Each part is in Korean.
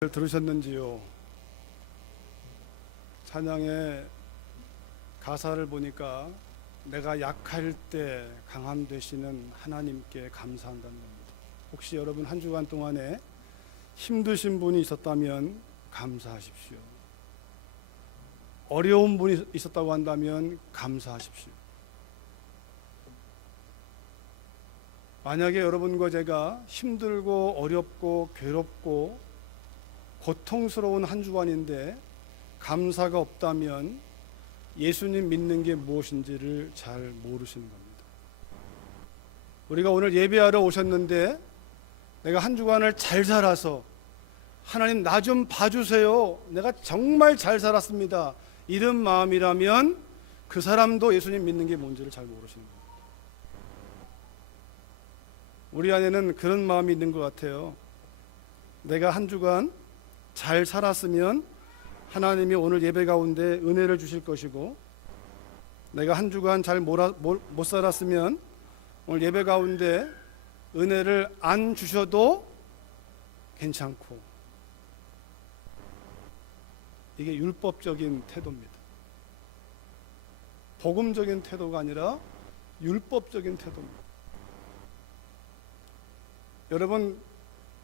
들으셨는지요? 찬양의 가사를 보니까 내가 약할 때 강함 되시는 하나님께 감사한다는 겁니다. 혹시 여러분 한 주간 동안에 힘드신 분이 있었다면 감사하십시오. 어려운 분이 있었다고 한다면 감사하십시오. 만약에 여러분과 제가 힘들고 어렵고 괴롭고 고통스러운 한 주간인데 감사가 없다면 예수님 믿는 게 무엇인지를 잘 모르시는 겁니다. 우리가 오늘 예배하러 오셨는데 내가 한 주간을 잘 살아서 하나님 나 좀 봐주세요. 내가 정말 잘 살았습니다. 이런 마음이라면 그 사람도 예수님 믿는 게 뭔지를 잘 모르시는 겁니다. 우리 안에는 그런 마음이 있는 것 같아요. 내가 한 주간 잘 살았으면 하나님이 오늘 예배 가운데 은혜를 주실 것이고, 내가 한 주간 잘 못 살았으면 오늘 예배 가운데 은혜를 안 주셔도 괜찮고, 이게 율법적인 태도입니다. 복음적인 태도가 아니라 율법적인 태도입니다. 여러분,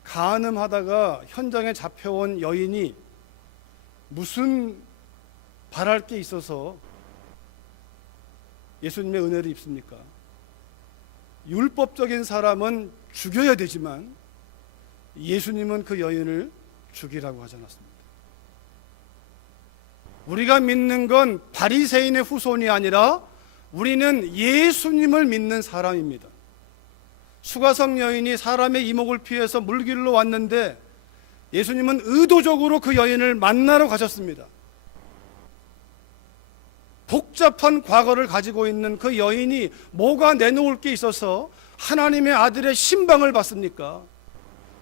간음하다가 현장에 잡혀온 여인이 무슨 바랄 게 있어서 예수님의 은혜를 입습니까? 율법적인 사람은 죽여야 되지만 예수님은 그 여인을 죽이라고 하지 않았습니다. 우리가 믿는 건 바리새인의 후손이 아니라 우리는 예수님을 믿는 사람입니다. 수가성 여인이 사람의 이목을 피해서 물길로 왔는데 예수님은 의도적으로 그 여인을 만나러 가셨습니다. 복잡한 과거를 가지고 있는 그 여인이 뭐가 내놓을 게 있어서 하나님의 아들의 신방을 받습니까?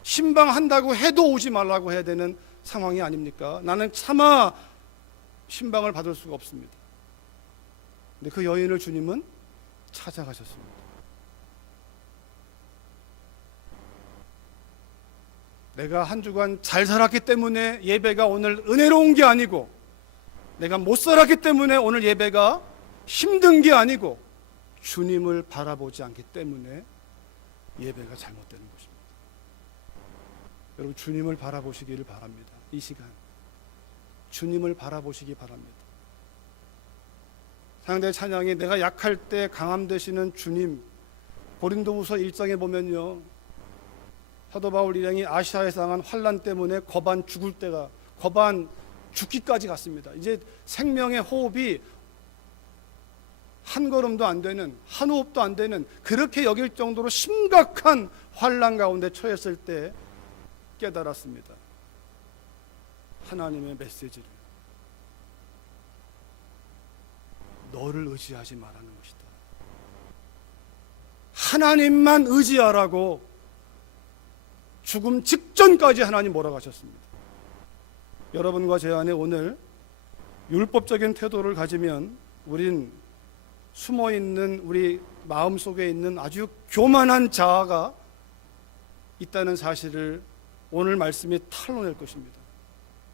신방한다고 해도 오지 말라고 해야 되는 상황이 아닙니까? 나는 차마 신방을 받을 수가 없습니다. 근데 그 여인을 주님은 찾아가셨습니다. 내가 한 주간 잘 살았기 때문에 예배가 오늘 은혜로운 게 아니고, 내가 못 살았기 때문에 오늘 예배가 힘든 게 아니고, 주님을 바라보지 않기 때문에 예배가 잘못되는 것입니다. 여러분, 주님을 바라보시기를 바랍니다. 이 시간 주님을 바라보시기 바랍니다. 상대 찬양이 내가 약할 때 강함 되시는 주님, 고린도후서 1장에 보면요, 사도 바울 일행이 아시아에서 당한 환난 때문에 거반 죽기까지 갔습니다. 이제 생명의 호흡이 한 걸음도 안 되는, 한 호흡도 안 되는, 그렇게 여길 정도로 심각한 환난 가운데 처했을 때 깨달았습니다. 하나님의 메시지를. 너를 의지하지 말라는 것이다. 하나님만 의지하라고 죽음 직전까지 하나님 몰아가셨습니다. 여러분과 제 안에 오늘 율법적인 태도를 가지면 우린 숨어있는 우리 마음속에 있는 아주 교만한 자아가 있다는 사실을 오늘 말씀이 탄로낼 것입니다.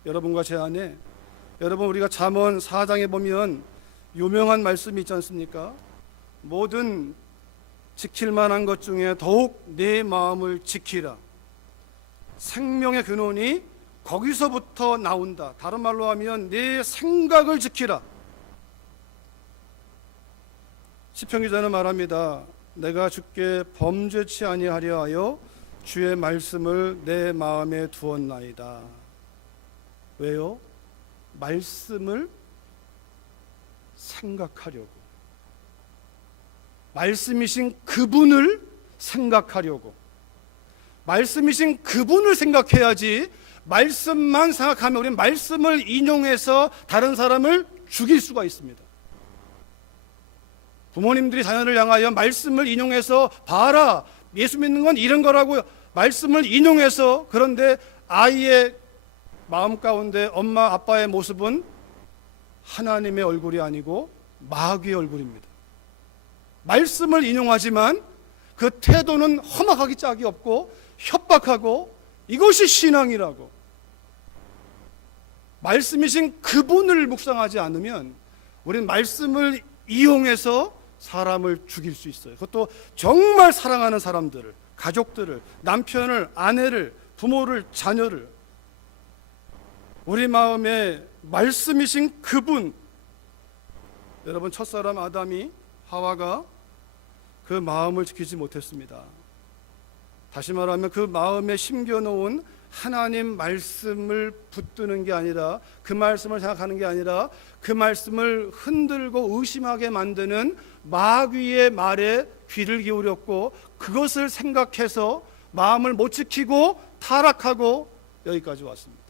여러분과 제 안에, 여러분, 우리가 잠언 4장에 보면 유명한 말씀이 있지 않습니까? 모든 지킬 만한 것 중에 더욱 내 마음을 지키라. 생명의 근원이 거기서부터 나온다. 다른 말로 하면 내 생각을 지키라. 시편 기자는 말합니다. 내가 주께 범죄치 아니하려 하여 주의 말씀을 내 마음에 두었나이다. 왜요? 말씀을 생각하려고, 말씀이신 그분을 생각하려고, 말씀이신 그분을 생각해야지. 말씀만 생각하면 우리는 말씀을 인용해서 다른 사람을 죽일 수가 있습니다. 부모님들이 자녀를 향하여 말씀을 인용해서 봐라, 예수 믿는 건 이런 거라고 말씀을 인용해서, 그런데 아이의 마음 가운데 엄마 아빠의 모습은 하나님의 얼굴이 아니고 마귀의 얼굴입니다. 말씀을 인용하지만 그 태도는 험악하기 짝이 없고 협박하고, 이것이 신앙이라고. 말씀이신 그분을 묵상하지 않으면 우리는 말씀을 이용해서 사람을 죽일 수 있어요. 그것도 정말 사랑하는 사람들을, 가족들을, 남편을, 아내를, 부모를, 자녀를. 우리 마음에 말씀이신 그분, 여러분, 첫사람 아담이, 하와가 그 마음을 지키지 못했습니다. 다시 말하면 그 마음에 심겨놓은 하나님 말씀을 붙드는 게 아니라, 그 말씀을 생각하는 게 아니라 그 말씀을 흔들고 의심하게 만드는 마귀의 말에 귀를 기울였고, 그것을 생각해서 마음을 못 지키고 타락하고 여기까지 왔습니다.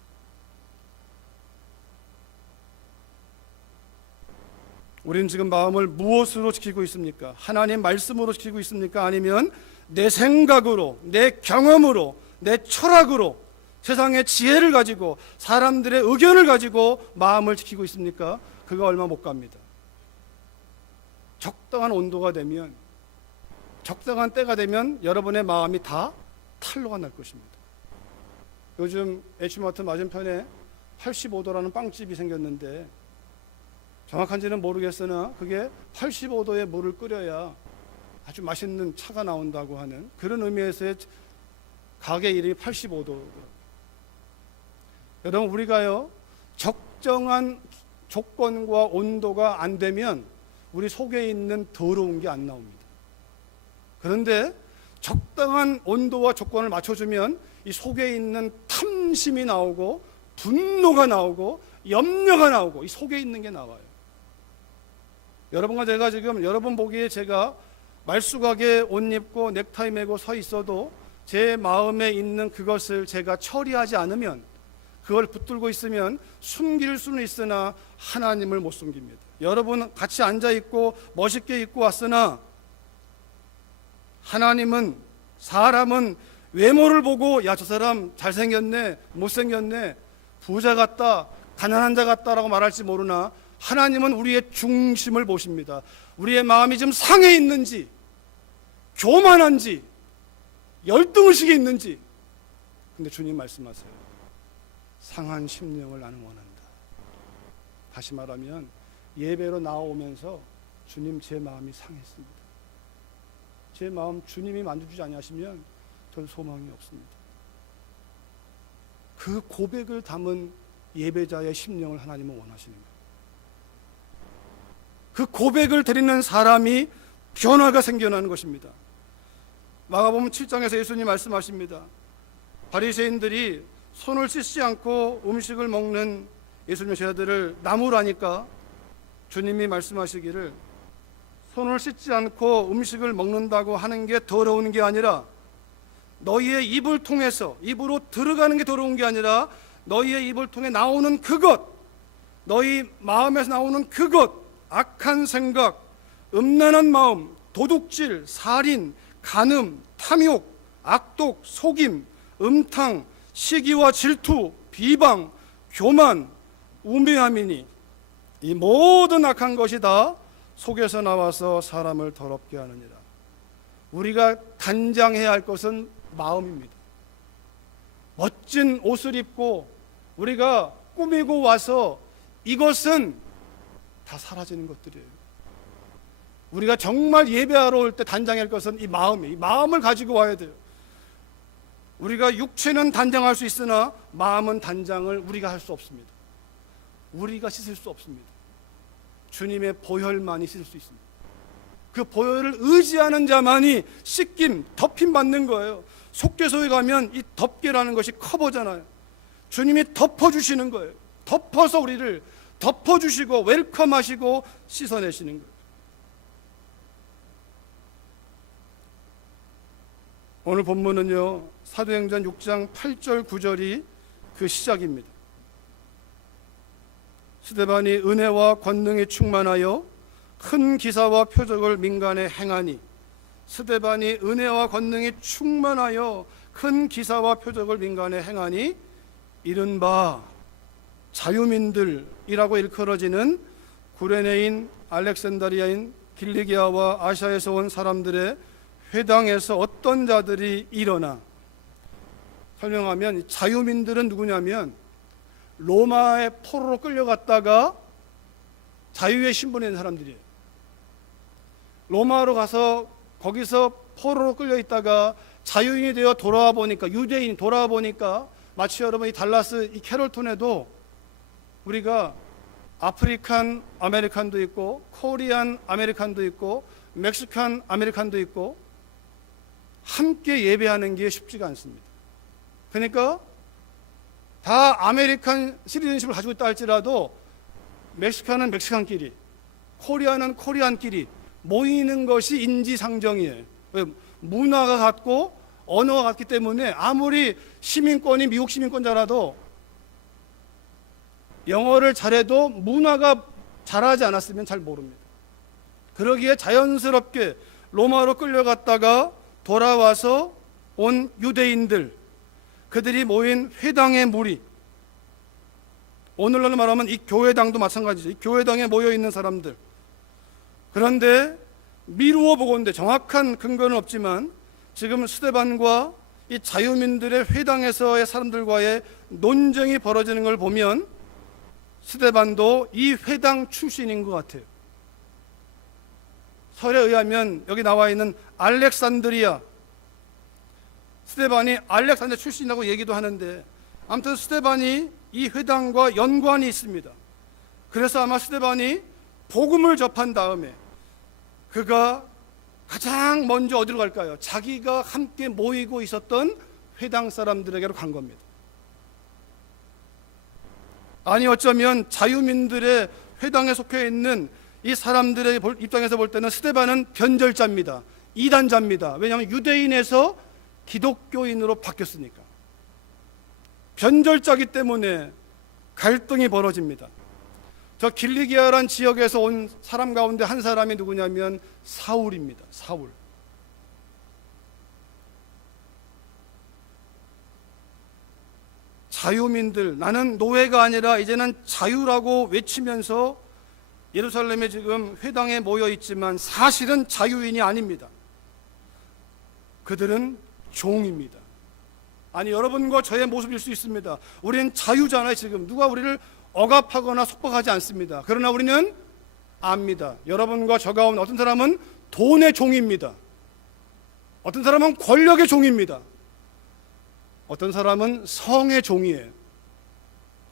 우리는 지금 마음을 무엇으로 지키고 있습니까? 하나님 말씀으로 지키고 있습니까? 아니면 내 생각으로, 내 경험으로, 내 철학으로, 세상의 지혜를 가지고, 사람들의 의견을 가지고 마음을 지키고 있습니까? 그거 얼마 못 갑니다. 적당한 온도가 되면, 적당한 때가 되면 여러분의 마음이 다 탄로가 날 것입니다. 요즘 H마트 맞은편에 85도라는 빵집이 생겼는데, 정확한지는 모르겠으나 그게 85도의 물을 끓여야 아주 맛있는 차가 나온다고 하는 그런 의미에서의 가게 이름이 85도더라고요. 여러분, 우리가요, 적정한 조건과 온도가 안 되면 우리 속에 있는 더러운 게 안 나옵니다. 그런데 적당한 온도와 조건을 맞춰주면 이 속에 있는 탐심이 나오고, 분노가 나오고, 염려가 나오고, 이 속에 있는 게 나와요. 여러분과 제가 지금, 여러분 보기에 제가 말쑥하게 옷 입고 넥타이 메고 서 있어도 제 마음에 있는 그것을 제가 처리하지 않으면, 그걸 붙들고 있으면 숨길 수는 있으나 하나님을 못 숨깁니다. 여러분 같이 앉아 있고 멋있게 입고 왔으나 하나님은, 사람은 외모를 보고 야, 저 사람 잘생겼네, 못생겼네, 부자 같다, 가난한 자 같다라고 말할지 모르나 하나님은 우리의 중심을 보십니다. 우리의 마음이 좀 상해 있는지, 교만한지, 열등의식이 있는지. 근데 주님 말씀하세요. 상한 심령을 나는 원한다. 다시 말하면 예배로 나오면서 주님, 제 마음이 상했습니다. 제 마음 주님이 만져주지 아니하시면 더 소망이 없습니다. 그 고백을 담은 예배자의 심령을 하나님은 원하시는 거예요. 그 고백을 드리는 사람이 변화가 생겨나는 것입니다. 마가복음 7장에서 예수님 말씀하십니다. 바리새인들이 손을 씻지 않고 음식을 먹는 예수님의 제자들을 나무라니까 주님이 말씀하시기를, 손을 씻지 않고 음식을 먹는다고 하는 게 더러운 게 아니라, 너희의 입을 통해서, 입으로 들어가는 게 더러운 게 아니라 너희의 입을 통해 나오는 그것, 너희 마음에서 나오는 그것, 악한 생각, 음란한 마음, 도둑질, 살인, 간음, 탐욕, 악독, 속임, 음탕, 시기와 질투, 비방, 교만, 우매함이니 이 모든 악한 것이 다 속에서 나와서 사람을 더럽게 하느니라. 우리가 단장해야 할 것은 마음입니다. 멋진 옷을 입고 우리가 꾸미고 와서 이것은 다 사라지는 것들이에요. 우리가 정말 예배하러 올 때 단장할 것은 이 마음이에요. 이 마음을 가지고 와야 돼요. 우리가 육체는 단장할 수 있으나 마음은 단장을 우리가 할 수 없습니다. 우리가 씻을 수 없습니다. 주님의 보혈만이 씻을 수 있습니다. 그 보혈을 의지하는 자만이 씻김, 덮임 받는 거예요. 속죄소에 가면 이 덮개라는 것이 커버잖아요. 주님이 덮어주시는 거예요. 덮어서 우리를 덮어주시고 웰컴하시고 씻어내시는 거예요. 오늘 본문은요, 사도행전 6장 8절 9절이 그 시작입니다. 스데반이 은혜와 권능이 충만하여 큰 기사와 표적을 민간에 행하니, 스데반이 은혜와 권능이 충만하여 큰 기사와 표적을 민간에 행하니, 이른바 자유민들이라고 일컬어지는 구레네인, 알렉산드리아인, 길리기아와 아시아에서 온 사람들의 회당에서 어떤 자들이 일어나, 설명하면 자유민들은 누구냐면 로마의 포로로 끌려갔다가 자유의 신분에 있는 사람들이에요. 로마로 가서 거기서 포로로 끌려 있다가 자유인이 되어 돌아와 보니까, 유대인이 돌아와 보니까, 마치 여러분 이 달라스 이 캐롤톤에도 우리가 아프리칸 아메리칸도 있고, 코리안 아메리칸도 있고, 멕시칸 아메리칸도 있고, 함께 예배하는 게 쉽지가 않습니다. 그러니까 다 아메리칸 시리즌십을 가지고 있다 할지라도 멕시칸은 멕시칸끼리, 코리아는 코리안끼리 모이는 것이 인지상정이에요. 문화가 같고 언어가 같기 때문에 아무리 시민권이 미국 시민권자라도 영어를 잘해도 문화가 잘하지 않았으면 잘 모릅니다. 그러기에 자연스럽게 로마로 끌려갔다가 돌아와서 온 유대인들, 그들이 모인 회당의 무리, 오늘날로 말하면 이 교회당도 마찬가지죠. 이 교회당에 모여 있는 사람들. 그런데 미루어 보건대 정확한 근거는 없지만 지금 스데반과 이 자유민들의 회당에서의 사람들과의 논쟁이 벌어지는 걸 보면 스데반도 이 회당 출신인 것 같아요. 설에 의하면 여기 나와 있는 알렉산드리아, 스데반이 알렉산드리아 출신이라고 얘기도 하는데, 아무튼 스데반이 이 회당과 연관이 있습니다. 그래서 아마 스데반이 복음을 접한 다음에 그가 가장 먼저 어디로 갈까요? 자기가 함께 모이고 있었던 회당 사람들에게로 간 겁니다. 아니 어쩌면 자유민들의 회당에 속해 있는 이 사람들의 입장에서 볼 때는 스데반은 변절자입니다. 이단자입니다. 왜냐하면 유대인에서 기독교인으로 바뀌었으니까. 변절자이기 때문에 갈등이 벌어집니다. 저 길리기아란 지역에서 온 사람 가운데 한 사람이 누구냐면 사울입니다. 사울. 자유민들, 나는 노예가 아니라 이제는 자유라고 외치면서 예루살렘에 지금 회당에 모여 있지만 사실은 자유인이 아닙니다. 그들은 종입니다. 아니 여러분과 저의 모습일 수 있습니다. 우리는 자유잖아요. 지금 누가 우리를 억압하거나 속박하지 않습니다. 그러나 우리는 압니다. 여러분과 저 가운데 어떤 사람은 돈의 종입니다. 어떤 사람은 권력의 종입니다. 어떤 사람은 성의 종이에요.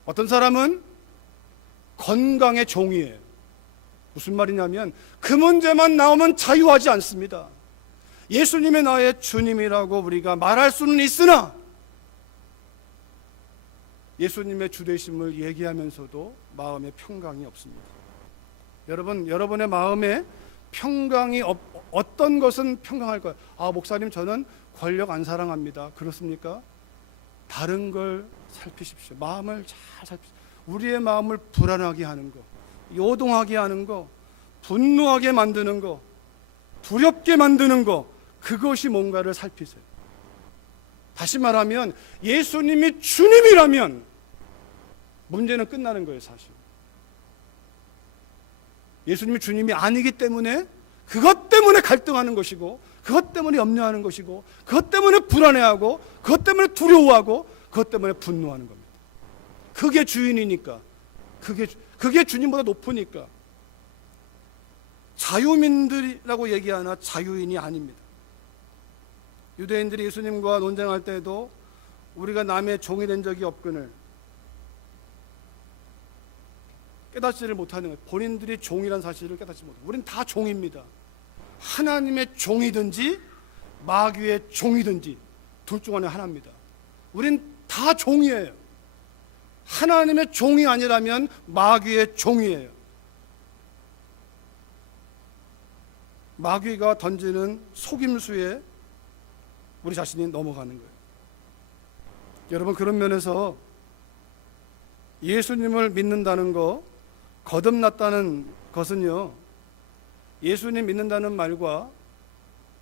어떤 사람은 건강의 종이에요. 무슨 말이냐면 그 문제만 나오면 자유하지 않습니다. 예수님의 나의 주님이라고 우리가 말할 수는 있으나 예수님의 주되심을 얘기하면서도 마음에 평강이 없습니다. 여러분, 여러분의 마음에 평강이 어떤 것은 평강할까요? 아, 목사님 저는 권력 안 사랑합니다. 그렇습니까? 다른 걸 살피십시오. 마음을 잘 살피십시오. 우리의 마음을 불안하게 하는 거, 요동하게 하는 거, 분노하게 만드는 거, 두렵게 만드는 거, 그것이 뭔가를 살피세요. 다시 말하면 예수님이 주님이라면 문제는 끝나는 거예요. 사실 예수님이 주님이 아니기 때문에 그것 때문에 갈등하는 것이고, 그것 때문에 염려하는 것이고, 그것 때문에 불안해하고, 그것 때문에 두려워하고, 그것 때문에 분노하는 겁니다. 그게 주인이니까, 그게 주님보다 높으니까. 자유민들이라고 얘기하나 자유인이 아닙니다. 유대인들이 예수님과 논쟁할 때도 우리가 남의 종이 된 적이 없거늘 깨닫지를 못하는 거예요. 본인들이 종이란 사실을 깨닫지 못해요. 우리는 다 종입니다. 하나님의 종이든지 마귀의 종이든지 둘 중 하나입니다. 우리는 다 종이에요. 하나님의 종이 아니라면 마귀의 종이에요. 마귀가 던지는 속임수에 우리 자신이 넘어가는 거예요. 여러분, 그런 면에서 예수님을 믿는다는 거, 거듭났다는 것은요, 예수님 믿는다는 말과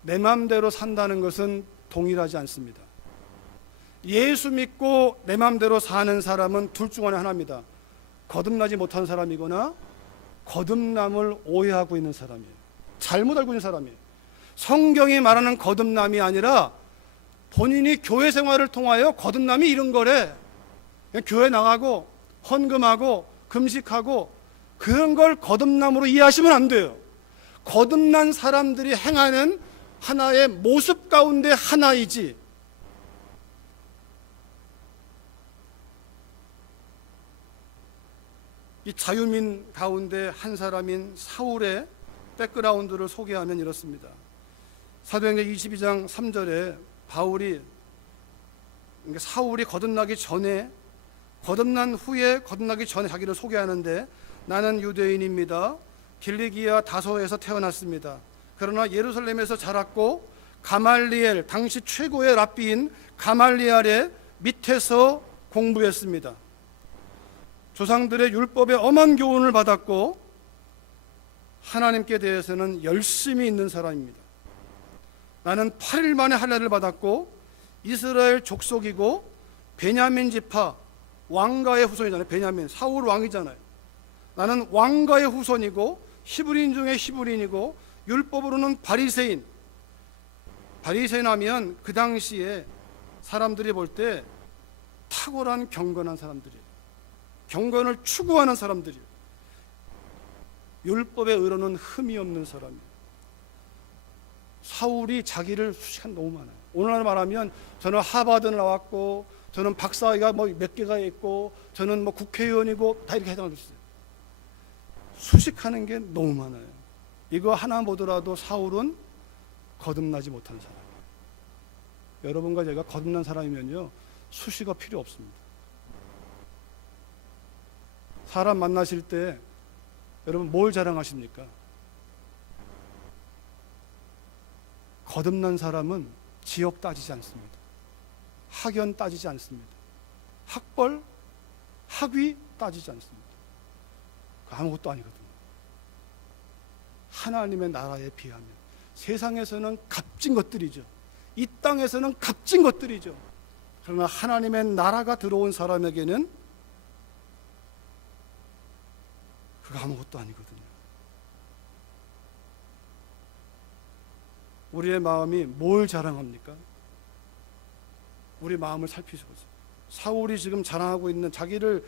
내 마음대로 산다는 것은 동일하지 않습니다. 예수 믿고 내 마음대로 사는 사람은 둘 중 하나입니다. 거듭나지 못한 사람이거나 거듭남을 오해하고 있는 사람이에요. 잘못 알고 있는 사람이에요. 성경이 말하는 거듭남이 아니라 본인이 교회 생활을 통하여 거듭남이 이런 거래. 그냥 교회 나가고 헌금하고 금식하고 그런 걸 거듭남으로 이해하시면 안 돼요. 거듭난 사람들이 행하는 하나의 모습 가운데 하나이지, 이 자유민 가운데 한 사람인 사울의 백그라운드를 소개하면 이렇습니다. 사도행전 22장 3절에 바울이, 그러니까 사울이 거듭나기 전에, 거듭난 후에 거듭나기 전에 자기를 소개하는데, 나는 유대인입니다. 길리기아 다소에서 태어났습니다. 그러나 예루살렘에서 자랐고 가말리엘, 당시 최고의 랍비인 가말리엘의 밑에서 공부했습니다. 조상들의 율법에 엄한 교훈을 받았고 하나님께 대해서는 열심히 있는 사람입니다. 나는 8일 만에 할례를 받았고 이스라엘 족속이고 베냐민 지파 왕가의 후손이잖아요. 베냐민, 사울 왕이잖아요. 나는 왕가의 후손이고 히브리인 중에 히브리인이고 율법으로는 바리새인. 바리새인 하면 그 당시에 사람들이 볼 때 탁월한 경건한 사람들이에요. 경건을 추구하는 사람들이에요. 율법의 의로는 흠이 없는 사람이에요. 사울이 자기를 수식한 너무 많아요. 오늘날 말하면 저는 하버드 나왔고 저는 박사가 뭐 몇 개가 있고 저는 뭐 국회의원이고 다 이렇게 해당할 수 있어요. 수식하는 게 너무 많아요. 이거 하나 보더라도 사울은 거듭나지 못한 사람이에요. 여러분과 제가 거듭난 사람이면요 수식어 필요 없습니다. 사람 만나실 때 여러분 뭘 자랑하십니까? 거듭난 사람은 지역 따지지 않습니다. 학연 따지지 않습니다. 학벌, 학위 따지지 않습니다. 아무것도 아니거든요. 하나님의 나라에 비하면 세상에서는 값진 것들이죠. 이 땅에서는 값진 것들이죠. 그러나 하나님의 나라가 들어온 사람에게는 그거 아무것도 아니거든요. 우리의 마음이 뭘 자랑합니까? 우리 마음을 살피셔보세요. 사울이 지금 자랑하고 있는 자기를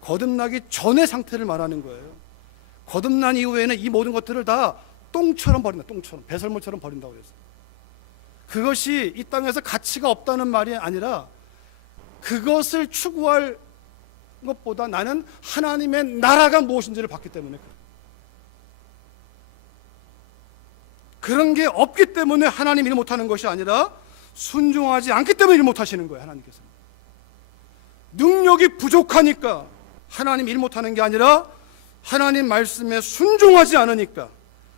거듭나기 전의 상태를 말하는 거예요. 거듭난 이후에는 이 모든 것들을 다 똥처럼 버린다. 똥처럼, 배설물처럼 버린다고 그랬어요. 그것이 이 땅에서 가치가 없다는 말이 아니라 그것을 추구할 것보다 나는 하나님의 나라가 무엇인지를 봤기 때문에 그래요. 그런 게 없기 때문에 하나님 일 못하는 것이 아니라 순종하지 않기 때문에 일 못하시는 거예요. 하나님께서 능력이 부족하니까 하나님 일 못하는 게 아니라 하나님 말씀에 순종하지 않으니까.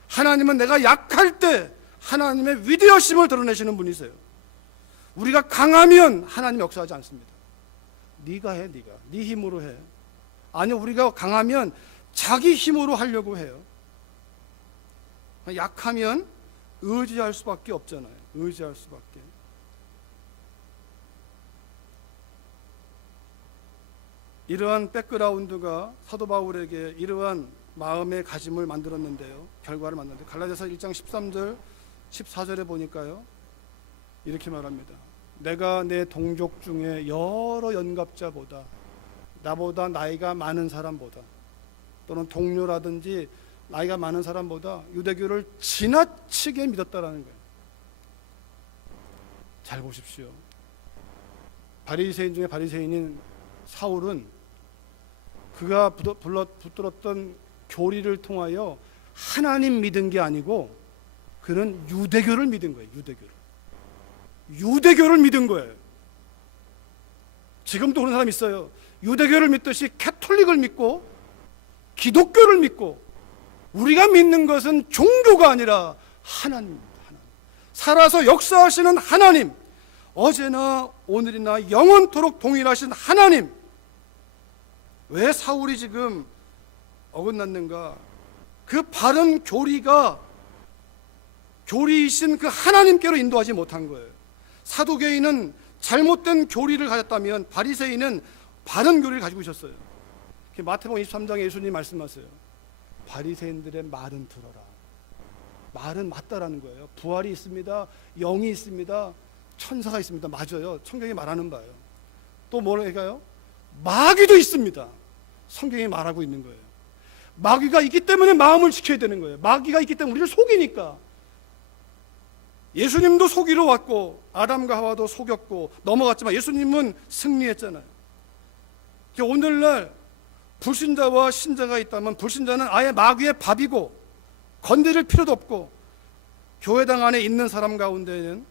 하나님은 내가 약할 때 하나님의 위대하심을 드러내시는 분이세요. 우리가 강하면 하나님 역사하지 않습니다. 네가 해, 네가 네 힘으로 해. 아니, 우리가 강하면 자기 힘으로 하려고 해요. 약하면 의지할 수밖에 없잖아요. 의지할 수밖에. 이러한 백그라운드가 사도 바울에게 이러한 마음의 가짐을 만들었는데요. 결과를 만났는데 갈라디아서 1장 13절 14절에 보니까요. 이렇게 말합니다. 내가 내 동족 중에 여러 연갑자보다 나보다 나이가 많은 사람보다 또는 동료라든지 나이가 많은 사람보다 유대교를 지나치게 믿었다라는 거예요. 잘 보십시오. 바리새인 중에 바리새인인 사울은 그가 붙들었던 교리를 통하여 하나님 믿은 게 아니고 그는 유대교를 믿은 거예요. 유대교를 믿은 거예요. 지금도 그런 사람 있어요. 유대교를 믿듯이 캐톨릭을 믿고 기독교를 믿고. 우리가 믿는 것은 종교가 아니라 하나님입니다. 하나님. 살아서 역사하시는 하나님, 어제나 오늘이나 영원토록 동일하신 하나님. 왜 사울이 지금 어긋났는가? 그 바른 교리가 교리이신 그 하나님께로 인도하지 못한 거예요. 사두개인은 잘못된 교리를 가졌다면 바리새인은 바른 교리를 가지고 있었어요. 마태복음 23장에 예수님이 말씀하세요. 바리새인들의 말은 들어라. 말은 맞다라는 거예요. 부활이 있습니다. 영이 있습니다. 천사가 있습니다. 맞아요. 성경이 말하는 바예요. 또 뭐랄까요? 마귀도 있습니다. 성경이 말하고 있는 거예요. 마귀가 있기 때문에 마음을 지켜야 되는 거예요. 마귀가 있기 때문에 우리를 속이니까. 예수님도 속이러 왔고 아담과 하와도 속였고 넘어갔지만 예수님은 승리했잖아요. 오늘날 불신자와 신자가 있다면 불신자는 아예 마귀의 밥이고 건드릴 필요도 없고, 교회당 안에 있는 사람 가운데는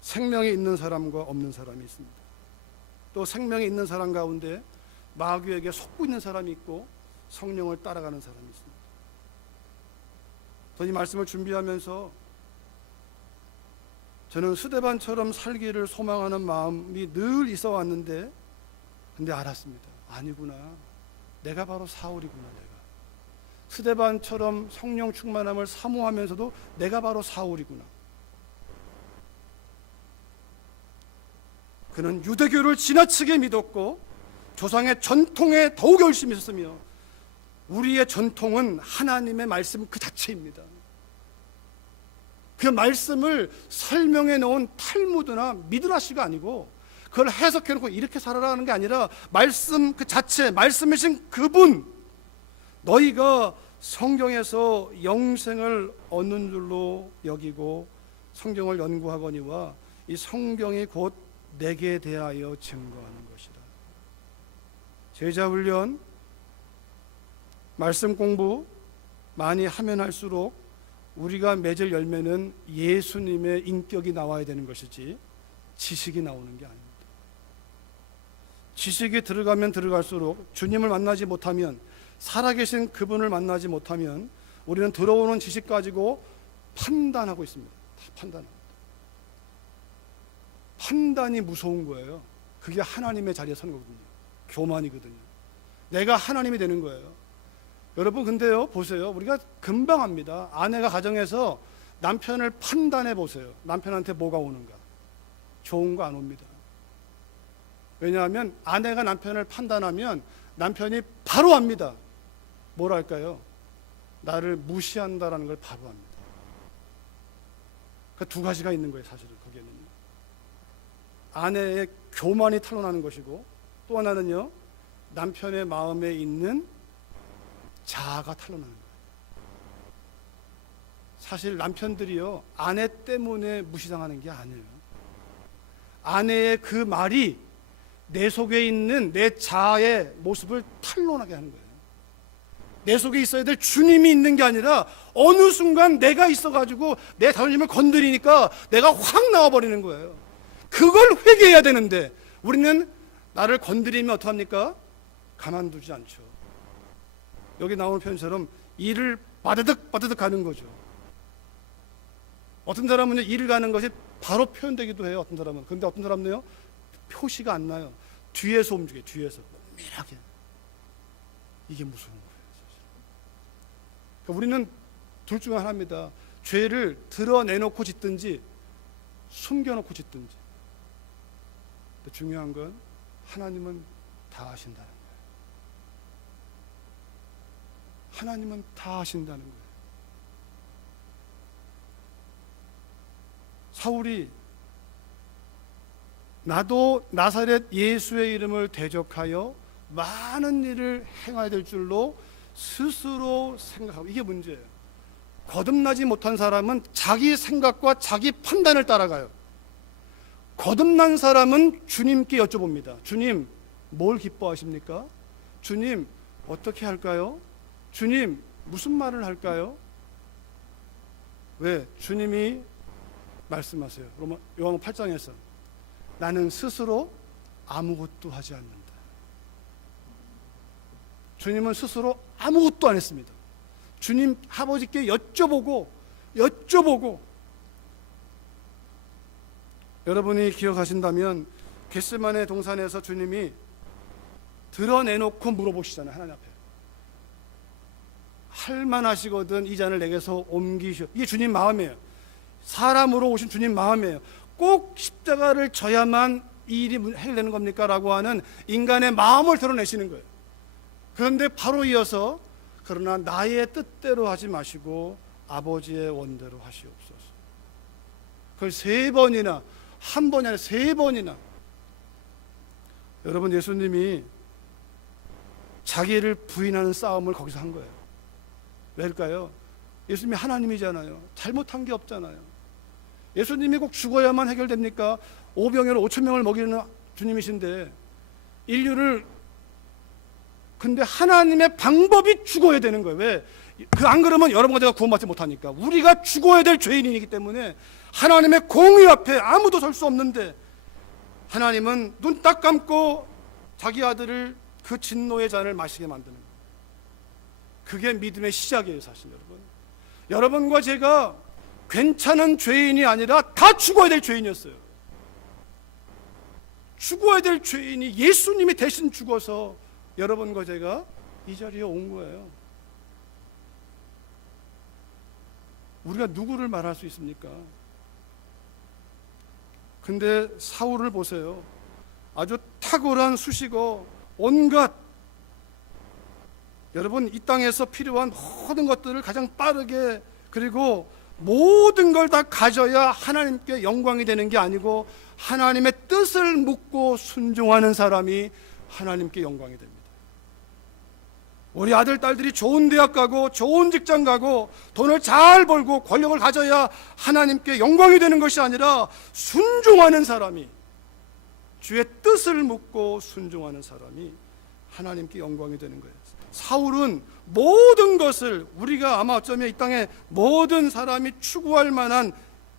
생명이 있는 사람과 없는 사람이 있습니다. 또 생명이 있는 사람 가운데 마귀에게 속고 있는 사람이 있고 성령을 따라가는 사람이 있습니다. 이 말씀을 준비하면서 저는 스데반처럼 살기를 소망하는 마음이 늘 있어 왔는데, 근데 알았습니다. 아니구나. 내가 바로 사울이구나. 내가 스데반처럼 성령 충만함을 사모하면서도 내가 바로 사울이구나. 그는 유대교를 지나치게 믿었고 조상의 전통에 더욱 열심히 있었으며, 우리의 전통은 하나님의 말씀 그 자체입니다. 그 말씀을 설명해 놓은 탈무드나 미드라시가 아니고 그걸 해석해 놓고 이렇게 살아라는 게 아니라 말씀 그 자체, 말씀이신 그분, 너희가 성경에서 영생을 얻는 줄로 여기고 성경을 연구하거니와 이 성경이 곧 내게 대하여 증거하는 것이라. 제자훈련, 말씀 공부 많이 하면 할수록 우리가 맺을 열매는 예수님의 인격이 나와야 되는 것이지 지식이 나오는 게 아닙니다. 지식이 들어가면 들어갈수록 주님을 만나지 못하면, 살아계신 그분을 만나지 못하면 우리는 들어오는 지식 가지고 판단하고 있습니다. 판단합니다. 판단이 무서운 거예요. 그게 하나님의 자리에 서는 거거든요. 교만이거든요. 내가 하나님이 되는 거예요. 여러분 근데요, 보세요. 우리가 금방 합니다. 아내가 가정에서 남편을 판단해 보세요. 남편한테 뭐가 오는가? 좋은 거 안 옵니다. 왜냐하면 아내가 남편을 판단하면 남편이 바로 압니다. 뭐랄까요? 나를 무시한다라는 걸 바로 압니다. 그 두 가지가 있는 거예요. 사실은 거기에는 아내의 교만이 탄로나는 것이고, 또 하나는요, 남편의 마음에 있는 자아가 탄로나는 거예요. 사실 남편들이요, 아내 때문에 무시당하는 게 아니에요. 아내의 그 말이 내 속에 있는 내 자아의 모습을 탄로나게 하는 거예요. 내 속에 있어야 될 주님이 있는 게 아니라 어느 순간 내가 있어가지고 내 자존심을 건드리니까 내가 확 나와버리는 거예요. 그걸 회개해야 되는데 우리는 나를 건드리면 어떡합니까? 가만두지 않죠. 여기 나오는 표현처럼 일을 바드득 하는 거죠. 어떤 사람은 일을 가는 것이 바로 표현되기도 해요. 어떤 사람은. 그런데 어떤 사람은요, 표시가 안 나요. 뒤에서 움직여요. 뒤에서 면밀하게. 이게 무서운 거예요. 그러니까 우리는 둘 중 하나입니다. 죄를 드러내놓고 짓든지 숨겨놓고 짓든지. 근데 중요한 건 하나님은 다 아신다는 거예요. 하나님은 다 아신다는 거예요. 사울이 나도 나사렛 예수의 이름을 대적하여 많은 일을 행해야 될 줄로 스스로 생각하고, 이게 문제예요. 거듭나지 못한 사람은 자기 생각과 자기 판단을 따라가요. 거듭난 사람은 주님께 여쭤봅니다. 주님, 뭘 기뻐하십니까? 주님, 어떻게 할까요? 주님, 무슨 말을 할까요? 왜? 주님이 말씀하세요. 요한복음 8장에서 나는 스스로 아무것도 하지 않는다. 주님은 스스로 아무것도 안 했습니다. 주님 아버지께 여쭤보고 여러분이 기억하신다면 겟세마네 동산에서 주님이 드러내놓고 물어보시잖아요. 하나님 앞에 할만하시거든 이 잔을 내게서 옮기시오. 이게 주님 마음이에요. 사람으로 오신 주님 마음이에요. 꼭 십자가를 져야만 이 일이 해결되는 겁니까? 라고 하는 인간의 마음을 드러내시는 거예요. 그런데 바로 이어서 그러나 나의 뜻대로 하지 마시고 아버지의 원대로 하시옵소서. 그걸 3번이나, 한 번이 아니라 3번이나. 여러분, 예수님이 자기를 부인하는 싸움을 거기서 한 거예요. 왜일까요? 예수님이 하나님이잖아요. 잘못한 게 없잖아요. 예수님이 꼭 죽어야만 해결됩니까? 5병에로 5천 명을 먹이는 주님이신데 인류를, 근데 하나님의 방법이 죽어야 되는 거예요. 왜? 안 그러면 여러분과 제가 구원받지 못하니까. 우리가 죽어야 될 죄인이기 때문에 하나님의 공의 앞에 아무도 설 수 없는데 하나님은 눈 딱 감고 자기 아들을 그 진노의 잔을 마시게 만드는 거예요. 그게 믿음의 시작이에요. 사실 여러분과 제가 괜찮은 죄인이 아니라 다 죽어야 될 죄인이었어요. 죽어야 될 죄인이 예수님이 대신 죽어서 여러분과 제가 이 자리에 온 거예요. 우리가 누구를 말할 수 있습니까? 근데 사울을 보세요. 아주 탁월한 수식어, 온갖, 여러분 이 땅에서 필요한 모든 것들을 가장 빠르게, 그리고 모든 걸 다 가져야 하나님께 영광이 되는 게 아니고 하나님의 뜻을 묻고 순종하는 사람이 하나님께 영광이 됩니다. 우리 아들 딸들이 좋은 대학 가고 좋은 직장 가고 돈을 잘 벌고 권력을 가져야 하나님께 영광이 되는 것이 아니라 순종하는 사람이, 주의 뜻을 묻고 순종하는 사람이 하나님께 영광이 되는 거예요. 사울은 모든 것을, 우리가 아마 어쩌면 이 땅에 모든 사람이 추구할 만한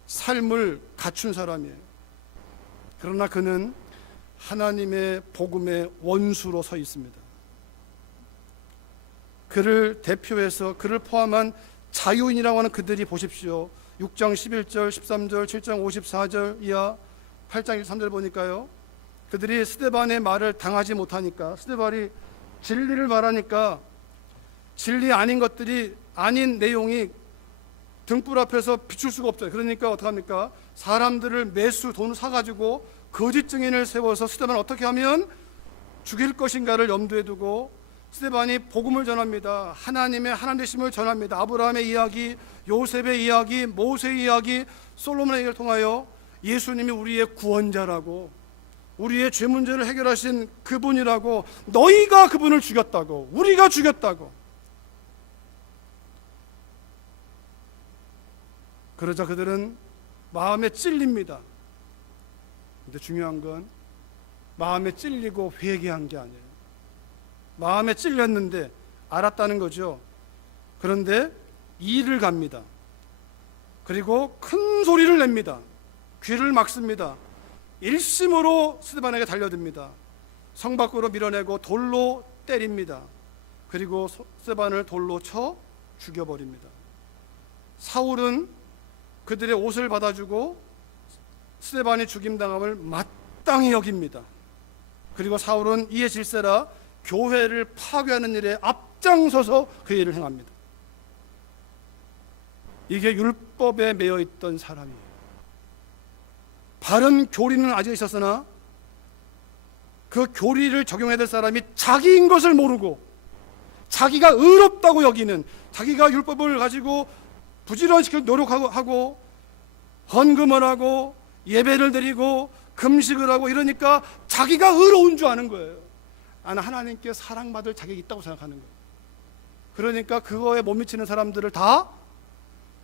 삶을 갖춘 사람이에요. 그러나 그는 하나님의 복음의 원수로 서 있습니다. 그를 대표해서 그를 포함한 자유인이라고 하는 그들이 보십시오. 6장 11절, 13절, 7장 54절 이하, 8장 13절 보니까요, 그들이 스데반의 말을 당하지 못하니까, 스데반이 진리를 말하니까 진리 아닌 것들이, 아닌 내용이 등불 앞에서 비출 수가 없어요. 그러니까 어떡합니까? 사람들을 매수 돈을 사가지고 거짓 증인을 세워서 스데반을 어떻게 하면 죽일 것인가를 염두에 두고 스데반이 복음을 전합니다. 하나님의 하나님 되심을 전합니다. 아브라함의 이야기, 요셉의 이야기, 모세의 이야기, 솔로몬의 얘기를 통하여 예수님이 우리의 구원자라고, 우리의 죄 문제를 해결하신 그분이라고, 너희가 그분을 죽였다고, 우리가 죽였다고. 그러자 그들은 마음에 찔립니다. 근데 중요한 건 마음에 찔리고 회개한 게 아니에요. 마음에 찔렸는데 알았다는 거죠. 그런데 이를 갑니다. 그리고 큰 소리를 냅니다. 귀를 막습니다. 일심으로 스데반에게 달려듭니다. 성 밖으로 밀어내고 돌로 때립니다. 그리고 스데반을 돌로 쳐 죽여버립니다. 사울은 그들의 옷을 받아주고 스데반이 죽임당함을 마땅히 여깁니다. 그리고 사울은 이에 질세라 교회를 파괴하는 일에 앞장서서 그 일을 행합니다. 이게 율법에 매여 있던 사람이에요. 바른 교리는 아직 있었으나 그 교리를 적용해야 될 사람이 자기인 것을 모르고 자기가 의롭다고 여기는, 자기가 율법을 가지고 부지런히 노력하고 헌금을 하고 예배를 드리고 금식을 하고 이러니까 자기가 의로운 줄 아는 거예요. 나는 하나님께 사랑받을 자격이 있다고 생각하는 거예요. 그러니까 그거에 못 미치는 사람들을 다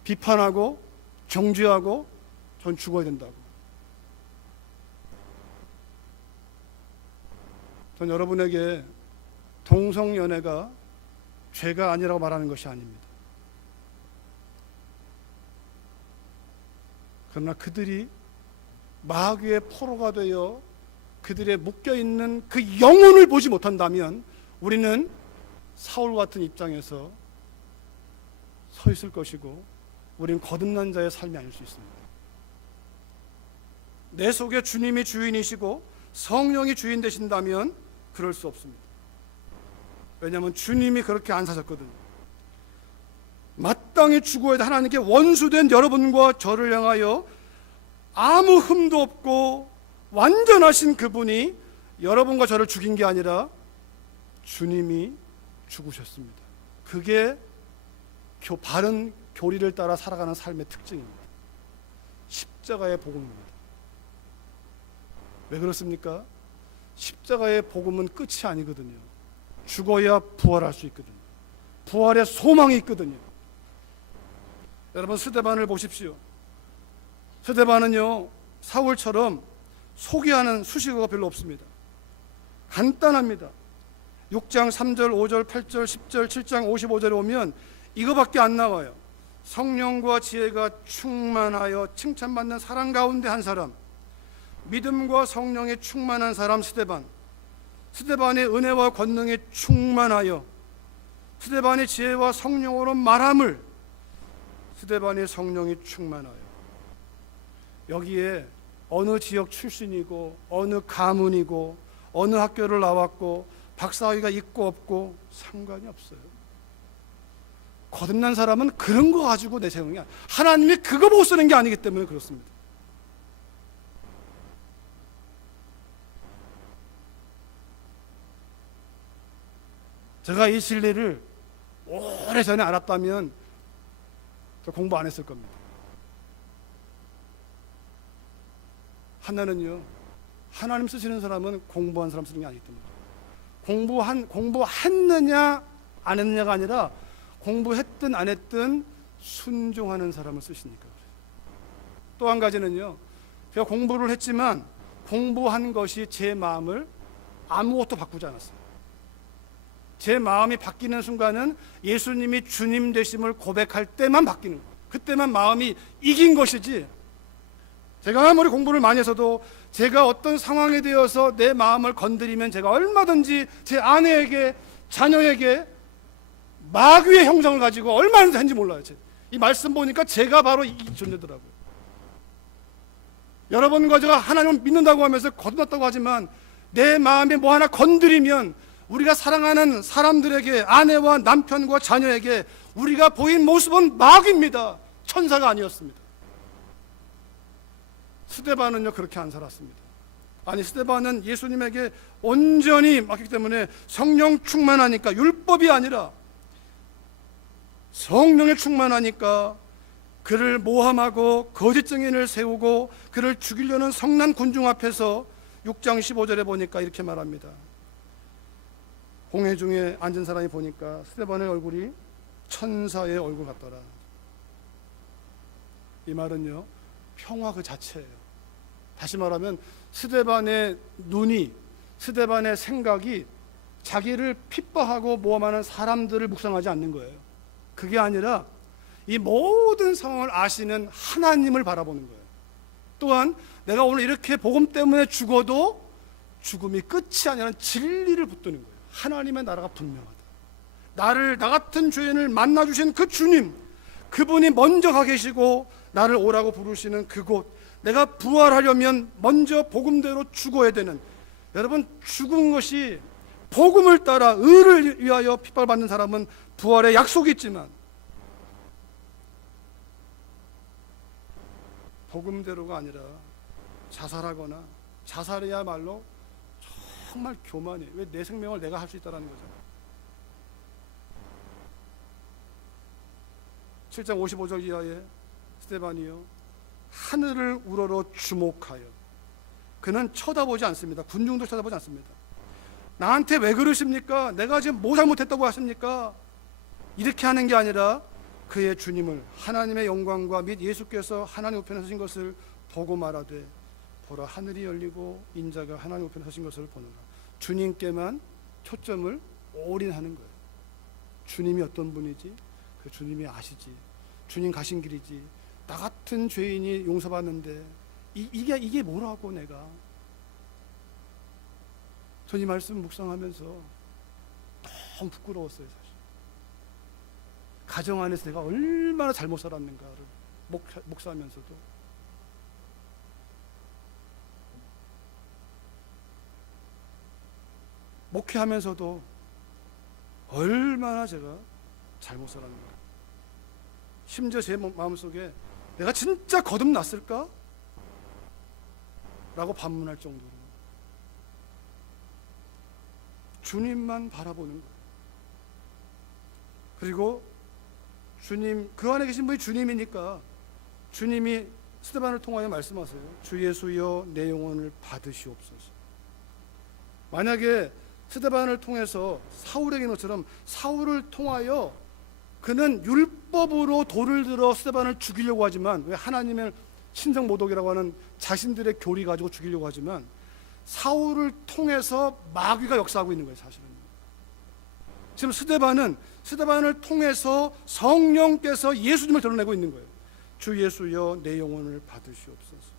비판하고 정죄하고 전 죽어야 된다고. 전 여러분에게 동성연애가 죄가 아니라고 말하는 것이 아닙니다. 그러나 그들이 마귀의 포로가 되어 그들의 묶여있는 그 영혼을 보지 못한다면 우리는 사울 같은 입장에서 서 있을 것이고 우리는 거듭난 자의 삶이 아닐 수 있습니다. 내 속에 주님이 주인이시고 성령이 주인 되신다면 그럴 수 없습니다. 왜냐하면 주님이 그렇게 안 사셨거든요. 마땅히 죽어야 돼. 하나님께 원수된 여러분과 저를 향하여 아무 흠도 없고 완전하신 그분이 여러분과 저를 죽인 게 아니라 주님이 죽으셨습니다. 그게 바른 교리를 따라 살아가는 삶의 특징입니다. 십자가의 복음입니다. 왜 그렇습니까? 십자가의 복음은 끝이 아니거든요. 죽어야 부활할 수 있거든요. 부활의 소망이 있거든요. 여러분, 스데반을 보십시오. 스데반은요, 사울처럼 소개하는 수식어가 별로 없습니다. 간단합니다. 6장 3절, 5절, 8절, 10절, 7장 55절에 오면 이거밖에 안 나와요. 성령과 지혜가 충만하여 칭찬받는 사람 가운데 한 사람, 믿음과 성령에 충만한 사람 스데반. 스데반의 은혜와 권능에 충만하여 스데반의 지혜와 성령으로 말함을, 스데반의 성령이 충만하여. 여기에 어느 지역 출신이고 어느 가문이고 어느 학교를 나왔고 박사학위가 있고 없고 상관이 없어요. 거듭난 사람은 그런 거 가지고 내세우는 게 아니에요. 하나님이 그거 보고 쓰는 게 아니기 때문에 그렇습니다. 제가 이 진리를 오래전에 알았다면 저 공부 안 했을 겁니다. 하나는요, 하나님 쓰시는 사람은 공부한 사람 쓰는 게 아니기 때문에 공부했느냐 안 했느냐가 아니라 공부했든 안 했든 순종하는 사람을 쓰시니까 그래요. 또 한 가지는요, 제가 공부를 했지만 공부한 것이 제 마음을 아무것도 바꾸지 않았어요. 제 마음이 바뀌는 순간은 예수님이 주님 되심을 고백할 때만 바뀌는 거예요. 그때만 마음이 이긴 것이지, 제가 아무리 공부를 많이 해서도 제가 어떤 상황에 대해서 내 마음을 건드리면 제가 얼마든지 제 아내에게, 자녀에게 마귀의 형상을 가지고 얼마나 했는지 몰라요. 이 말씀 보니까 제가 바로 이 존재더라고요. 여러분과 제가 하나님을 믿는다고 하면서 거듭났다고 하지만 내 마음에 뭐 하나 건드리면 우리가 사랑하는 사람들에게, 아내와 남편과 자녀에게 우리가 보인 모습은 마귀입니다. 천사가 아니었습니다. 스데반은요, 그렇게 안 살았습니다. 아니, 스데반은 예수님에게 온전히 맡기기 때문에 성령 충만하니까, 율법이 아니라 성령에 충만하니까 그를 모함하고 거짓 증인을 세우고 그를 죽이려는 성난 군중 앞에서 6장 15절에 보니까 이렇게 말합니다. 공회 중에 앉은 사람이 보니까 스데반의 얼굴이 천사의 얼굴 같더라. 이 말은요, 평화 그 자체예요. 다시 말하면 스데반의 눈이, 스데반의 생각이 자기를 핍박하고 모함하는 사람들을 묵상하지 않는 거예요. 그게 아니라 이 모든 상황을 아시는 하나님을 바라보는 거예요. 또한 내가 오늘 이렇게 복음 때문에 죽어도 죽음이 끝이 아니라는 진리를 붙드는 거예요. 하나님의 나라가 분명하다. 나 같은 죄인을 만나주신 그 주님, 그분이 먼저 가 계시고 나를 오라고 부르시는 그곳, 내가 부활하려면 먼저 복음대로 죽어야 되는, 여러분, 죽은 것이 복음을 따라 의를 위하여 핍박받는 사람은 부활의 약속이 있지만 복음대로가 아니라 자살하거나, 자살이야말로 정말 교만이에요. 왜 내 생명을 내가 할 수 있다는 거잖아요. 7장 55절 이하에 스데반이요, 하늘을 우러러 주목하여, 그는 쳐다보지 않습니다. 군중도 쳐다보지 않습니다. 나한테 왜 그러십니까? 내가 지금 뭐 잘못했다고 하십니까? 이렇게 하는 게 아니라 그의 주님을, 하나님의 영광과 및 예수께서 하나님 우편에 서신 것을 보고 말하되, 보라, 하늘이 열리고 인자가 하나님 우편에 서신 것을 보노라. 주님께만 초점을 올인하는 거예요. 주님이 어떤 분이지? 그 주님이 아시지. 주님 가신 길이지. 나 같은 죄인이 용서받는데 이게 뭐라고. 내가 전 이 말씀 묵상하면서 너무 부끄러웠어요. 사실 가정 안에서 내가 얼마나 잘못 살았는가를 목사하면서도 목회하면서도 얼마나 제가 잘못 살았는가. 심지어 제 마음속에 내가 진짜 거듭났을까? 라고 반문할 정도로 주님만 바라보는 거예요. 그리고 주님, 그 안에 계신 분이 주님이니까 주님이 스데반을 통하여 말씀하세요. 주 예수여 내 영혼을 받으시옵소서. 만약에 스데반을 통해서 사울에게 것처럼 사울을 통하여 그는 율법으로 돌을 들어 스데반을 죽이려고 하지만, 왜 하나님의 신성 모독이라고 하는 자신들의 교리 가지고 죽이려고 하지만, 사울을 통해서 마귀가 역사하고 있는 거예요. 사실은 지금 스데반을 통해서 성령께서 예수님을 드러내고 있는 거예요. 주 예수여 내 영혼을 받으시옵소서.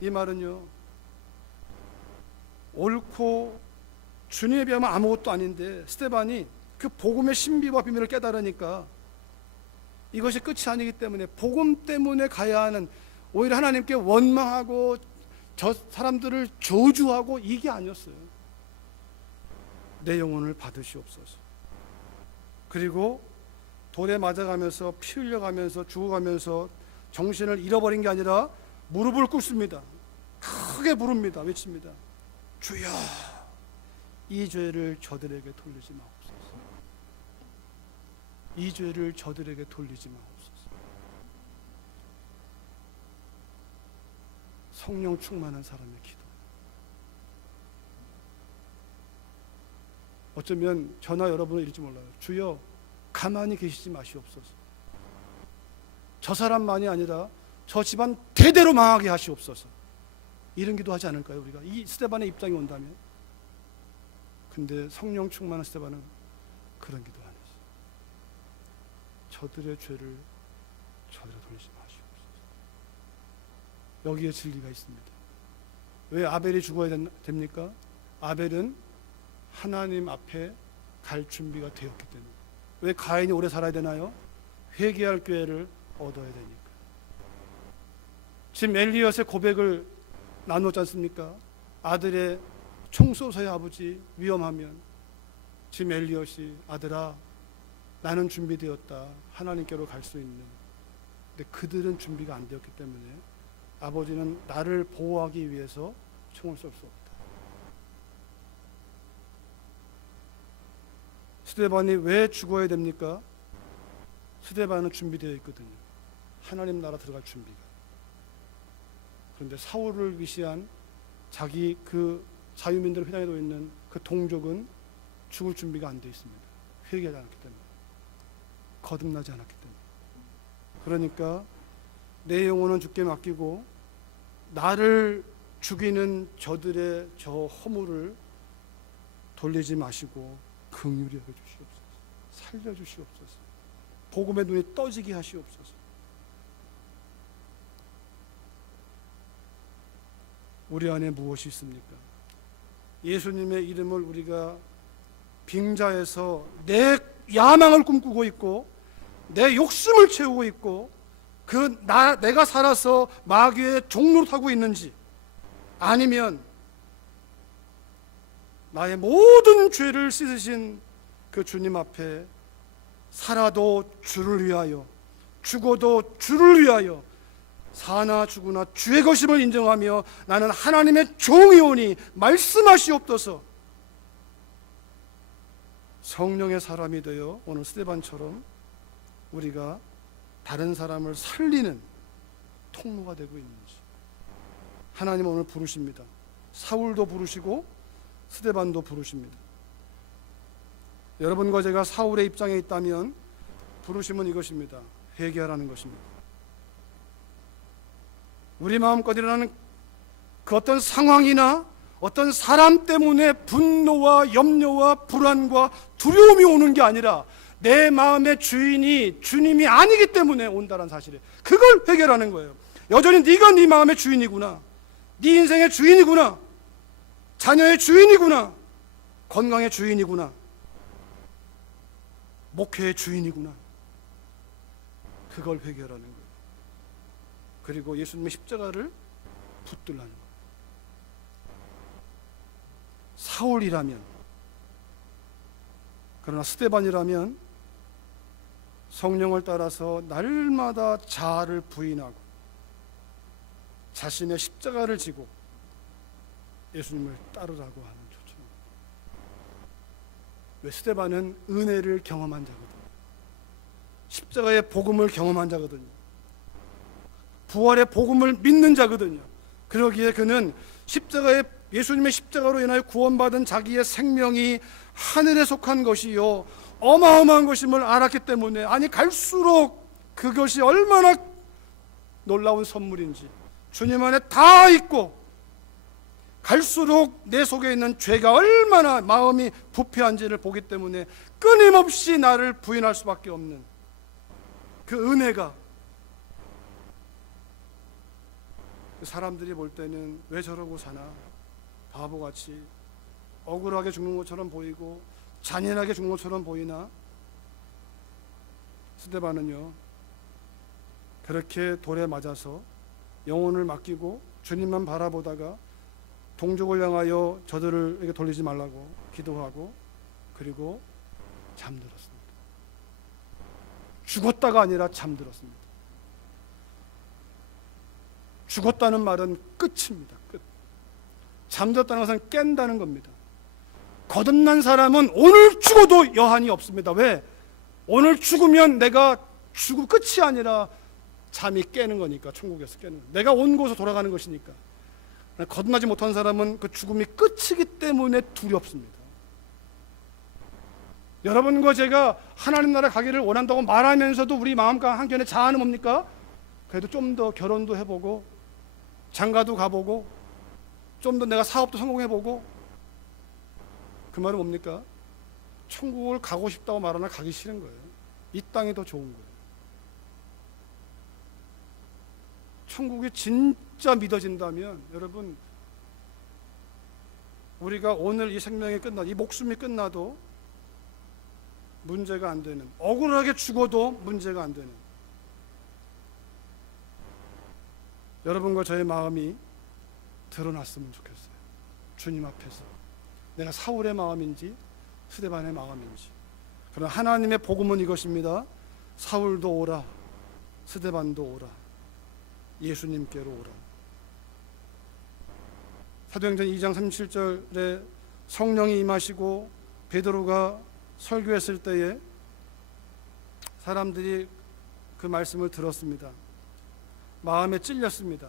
이 말은요, 옳고 주님에 비하면 아무것도 아닌데 스데반이 그 복음의 신비와 비밀을 깨달으니까 이것이 끝이 아니기 때문에 복음 때문에 가야 하는, 오히려 하나님께 원망하고 저 사람들을 저주하고 이게 아니었어요. 내 영혼을 받으시옵소서. 그리고 돌에 맞아가면서 피 흘려가면서 죽어가면서 정신을 잃어버린 게 아니라 무릎을 꿇습니다. 크게 부릅니다. 외칩니다. 주여, 이 죄를 저들에게 돌리지 마옵소서. 이 죄를 저들에게 돌리지 마옵소서. 성령 충만한 사람의 기도. 어쩌면 저나 여러분은 이럴지 몰라요. 주여, 가만히 계시지 마시옵소서. 저 사람만이 아니라 저 집안 대대로 망하게 하시옵소서. 이런 기도하지 않을까요? 우리가 이 스데반의 입장이 온다면. 근데 성령 충만한 스데반은 그런 기도 안 했어요. 저들의 죄를 저들에게 돌리지 마시옵소서. 여기에 진리가 있습니다. 왜 아벨이 죽어야 됩니까? 아벨은 하나님 앞에 갈 준비가 되었기 때문에. 왜 가인이 오래 살아야 되나요? 회개할 기회를 얻어야 되니까. 지금 엘리엇의 고백을 나누었지 않습니까? 아들의 총 쏘서야 아버지 위험하면, 지금 엘리엇이 아들아 나는 준비되었다, 하나님께로 갈 수 있는. 근데 그들은 준비가 안 되었기 때문에 아버지는 나를 보호하기 위해서 총을 쏠 수 없다. 스데반이 왜 죽어야 됩니까? 스데반은 준비되어 있거든요. 하나님 나라 들어갈 준비가. 그런데 사울을 위시한 자기 그 자유민들을 회당에 놓여 있는 그 동족은 죽을 준비가 안 되어 있습니다. 회개하지 않았기 때문에, 거듭나지 않았기 때문에. 그러니까 내 영혼은 주께 맡기고 나를 죽이는 저들의 저 허물을 돌리지 마시고 긍휼히 여겨 주시옵소서. 살려 주시옵소서. 복음의 눈이 떠지게 하시옵소서. 우리 안에 무엇이 있습니까? 예수님의 이름을 우리가 빙자해서 내 야망을 꿈꾸고 있고 내 욕심을 채우고 있고 내가 살아서 마귀의 종로를 타고 있는지, 아니면 나의 모든 죄를 씻으신 그 주님 앞에 살아도 주를 위하여, 죽어도 주를 위하여, 사나 죽으나 주의 것임을 인정하며 나는 하나님의 종이오니 말씀하시옵소서. 성령의 사람이 되어 오늘 스데반처럼 우리가 다른 사람을 살리는 통로가 되고 있는지 하나님은 오늘 부르십니다. 사울도 부르시고 스데반도 부르십니다. 여러분과 제가 사울의 입장에 있다면 부르심은 이것입니다. 회개하라는 것입니다. 우리 마음껏 일어나는 그 어떤 상황이나 어떤 사람 때문에 분노와 염려와 불안과 두려움이 오는 게 아니라 내 마음의 주인이 주님이 아니기 때문에 온다는 사실이에요. 그걸 회개하는 거예요. 여전히 네가 네 마음의 주인이구나, 네 인생의 주인이구나, 자녀의 주인이구나, 건강의 주인이구나, 목회의 주인이구나. 그걸 회개하라는 거예요. 그리고 예수님의 십자가를 붙들라는 거예요. 사울이라면, 그러나 스데반이라면 성령을 따라서 날마다 자아를 부인하고 자신의 십자가를 지고 예수님을 따르라고 하는 초청입니다. 왜? 스데반은 은혜를 경험한 자거든요. 십자가의 복음을 경험한 자거든요. 부활의 복음을 믿는 자거든요. 그러기에 그는 십자가의 예수님의 십자가로 인하여 구원받은 자기의 생명이 하늘에 속한 것이요 어마어마한 것임을 알았기 때문에, 아니 갈수록 그것이 얼마나 놀라운 선물인지, 주님 안에 다 있고 갈수록 내 속에 있는 죄가 얼마나 마음이 부패한지를 보기 때문에 끊임없이 나를 부인할 수밖에 없는 그 은혜가, 사람들이 볼 때는 왜 저러고 사나, 바보같이 억울하게 죽는 것처럼 보이고 잔인하게 죽는 것처럼 보이나, 스데반은요 그렇게 돌에 맞아서 영혼을 맡기고 주님만 바라보다가 동족을 향하여 저들에게 돌리지 말라고 기도하고, 그리고 잠들었습니다. 죽었다가 아니라 잠들었습니다. 죽었다는 말은 끝입니다. 끝. 잠들었다는 것은 깬다는 겁니다. 거듭난 사람은 오늘 죽어도 여한이 없습니다. 왜? 오늘 죽으면 내가 죽고 끝이 아니라 잠이 깨는 거니까, 천국에서 깨는 거니까. 내가 온 곳으로 돌아가는 것이니까. 거듭나지 못한 사람은 그 죽음이 끝이기 때문에 두렵습니다. 여러분과 제가 하나님 나라 가기를 원한다고 말하면서도 우리 마음과 한켠에 자아는 뭡니까? 그래도 좀 더 결혼도 해보고 장가도 가보고 좀 더 내가 사업도 성공해보고. 그 말은 뭡니까? 천국을 가고 싶다고 말하나 가기 싫은 거예요. 이 땅이 더 좋은 거예요. 천국이 진짜 믿어진다면 여러분, 우리가 오늘 이 생명이 끝나도, 이 목숨이 끝나도 문제가 안 되는, 억울하게 죽어도 문제가 안 되는 여러분과 저의 마음이 드러났으면 좋겠어요. 주님 앞에서 내가 사울의 마음인지 스데반의 마음인지. 그러나 하나님의 복음은 이것입니다. 사울도 오라, 스데반도 오라, 예수님께로 오라. 사도행전 2장 37절에 성령이 임하시고 베드로가 설교했을 때에 사람들이 그 말씀을 들었습니다. 마음에 찔렸습니다.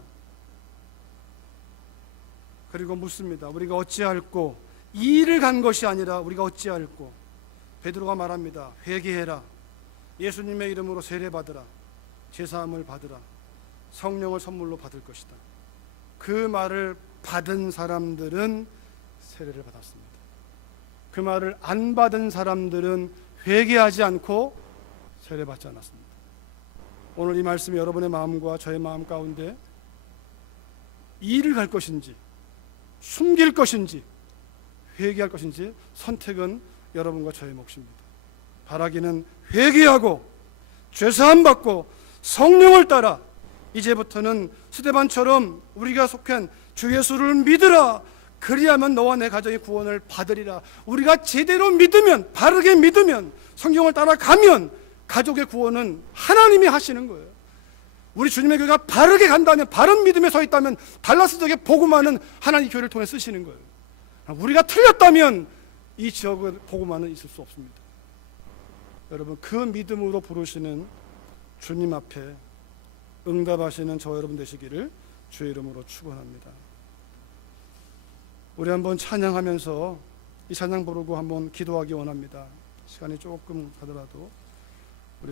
그리고 묻습니다. 우리가 어찌할꼬? 이 일을 간 것이 아니라 우리가 어찌할꼬? 베드로가 말합니다. 회개해라. 예수님의 이름으로 세례받으라. 제사함을 받으라. 성령을 선물로 받을 것이다. 그 말을 받은 사람들은 세례를 받았습니다. 그 말을 안 받은 사람들은 회개하지 않고 세례받지 않았습니다. 오늘 이 말씀이 여러분의 마음과 저의 마음 가운데 이 일을 갈 것인지, 숨길 것인지, 회개할 것인지, 선택은 여러분과 저의 몫입니다. 바라기는 회개하고 죄사함 받고 성령을 따라 이제부터는 스데반처럼 우리가 속한 주 예수를 믿으라. 그리하면 너와 내 가정이 구원을 받으리라. 우리가 제대로 믿으면, 바르게 믿으면, 성경을 따라가면 가족의 구원은 하나님이 하시는 거예요. 우리 주님의 교회가 바르게 간다면, 바른 믿음에 서 있다면 달라스 지역의 복음화는 하나님 교회를 통해 쓰시는 거예요. 우리가 틀렸다면 이 지역의 복음화는 있을 수 없습니다. 여러분, 그 믿음으로 부르시는 주님 앞에 응답하시는 저 여러분 되시기를 주의 이름으로 축원합니다. 우리 한번 찬양하면서 이 찬양 부르고 한번 기도하기 원합니다. 시간이 조금 가더라도 우리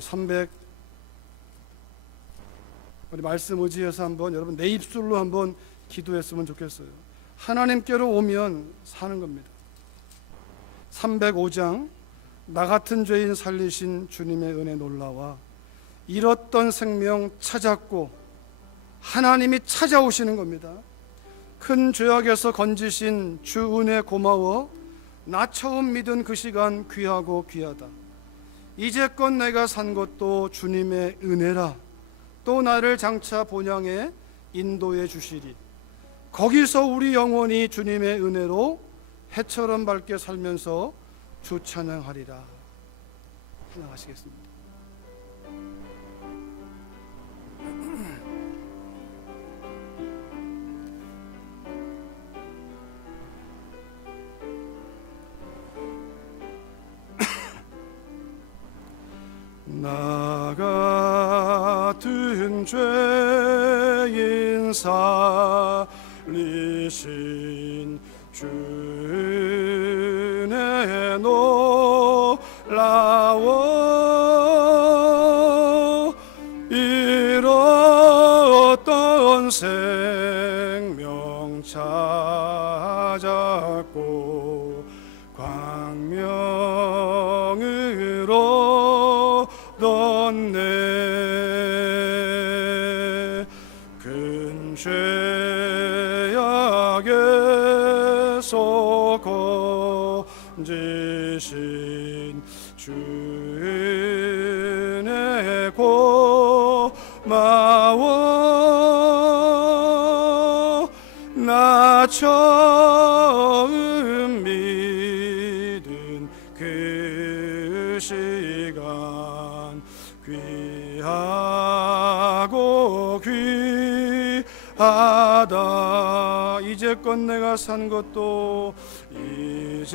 우리 말씀 의지해서 한번 여러분 내 입술로 한번 기도했으면 좋겠어요. 하나님께로 오면 사는 겁니다. 305장 나 같은 죄인 살리신 주님의 은혜 놀라와 잃었던 생명 찾았고 하나님이 찾아오시는 겁니다. 큰 죄악에서 건지신 주 은혜 고마워. 나 처음 믿은 그 시간 귀하고 귀하다. 이제껏 내가 산 것도 주님의 은혜라. 또 나를 장차 본향에 인도해 주시리. 거기서 우리 영혼이 주님의 은혜로 해처럼 밝게 살면서 주 찬양하리라. 찬양하시겠습니다. 나 같은 죄인 살리신 주내 놀라워 잃었던 생명 찾았고 광명으로 얻네 큰 죄악에서 건지신 주의 고마워 나 처음 믿은 그 시간 귀하고 귀하다 이제껏 내가 산 것도 이제껏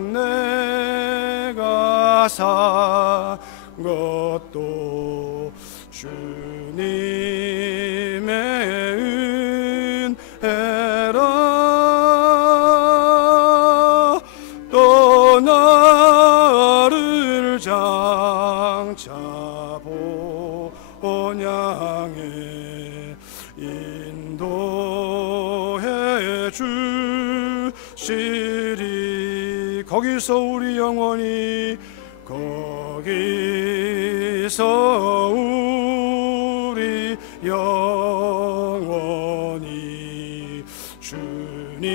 내가 산 것도 주님의 은혜라 또 나를 장차 본향에 인도해 주시리 거기서 우리 영혼이 거기서 우리 영원히 주님의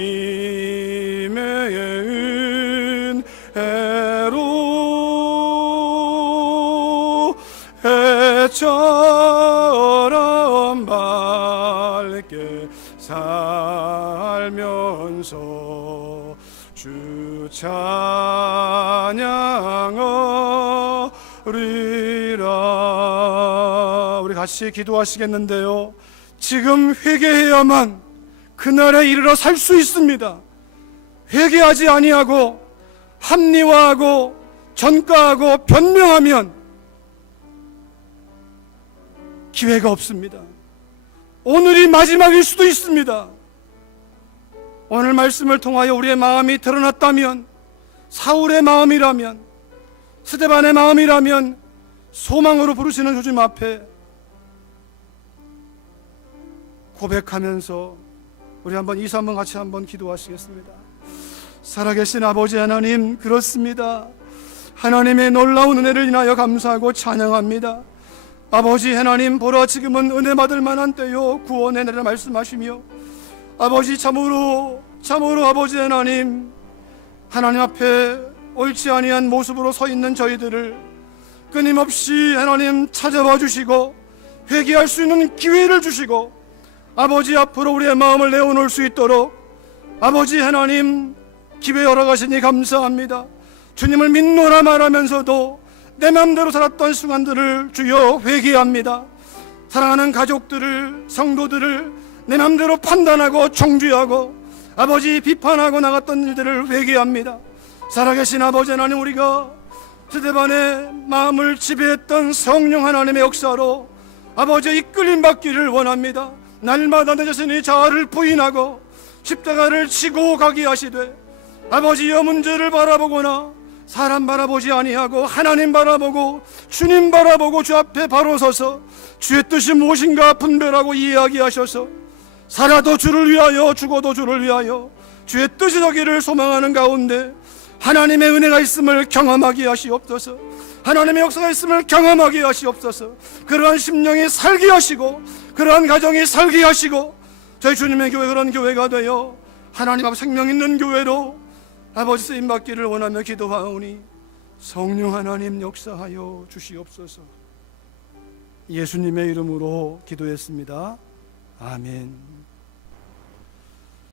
은혜로 해처럼 밝게 살면서 주 찬양하리라. 우리 같이 기도하시겠는데요, 지금 회개해야만 그날에 이르러 살 수 있습니다. 회개하지 아니하고 합리화하고 전가하고 변명하면 기회가 없습니다. 오늘이 마지막일 수도 있습니다. 오늘 말씀을 통하여 우리의 마음이 드러났다면, 사울의 마음이라면, 스데반의 마음이라면 소망으로 부르시는 주님 앞에 고백하면서 우리 한번 2, 3번 같이 한번 기도하시겠습니다. 살아계신 아버지 하나님, 그렇습니다. 하나님의 놀라운 은혜를 인하여 감사하고 찬양합니다. 아버지 하나님, 보라 지금은 은혜 받을 만한 때요 구원의 날이라 말씀하시며, 아버지 참으로 아버지 하나님 앞에 옳지 아니한 모습으로 서 있는 저희들을 끊임없이 하나님 찾아봐 주시고 회개할 수 있는 기회를 주시고 아버지 앞으로 우리의 마음을 내어놓을 수 있도록 아버지 하나님 기회 열어가시니 감사합니다. 주님을 믿노라 말하면서도 내 맘대로 살았던 순간들을 주여 회개합니다. 사랑하는 가족들을, 성도들을 내 맘대로 판단하고 정죄하고 아버지 비판하고 나갔던 일들을 회개합니다. 살아계신 아버지 하나님, 우리가 스데반의 마음을 지배했던 성령 하나님의 역사로 아버지의 이끌림 받기를 원합니다. 날마다 내 자신이 자아를 부인하고 십자가를 지고 가게 하시되 아버지의 문제를 바라보거나 사람 바라보지 아니하고 하나님 바라보고 주님 바라보고 주 앞에 바로 서서 주의 뜻이 무엇인가 분별하고 이해하게 하셔서 살아도 주를 위하여 죽어도 주를 위하여 주의 뜻이 되기를 소망하는 가운데 하나님의 은혜가 있음을 경험하게 하시옵소서. 하나님의 역사가 있음을 경험하게 하시옵소서. 그러한 심령이 살게 하시고 그러한 가정이 살게 하시고 저희 주님의 교회, 그런 교회가 되어 하나님 앞 생명 있는 교회로 아버지 쓰임받기를 원하며 기도하오니 성령 하나님 역사하여 주시옵소서. 예수님의 이름으로 기도했습니다. 아멘.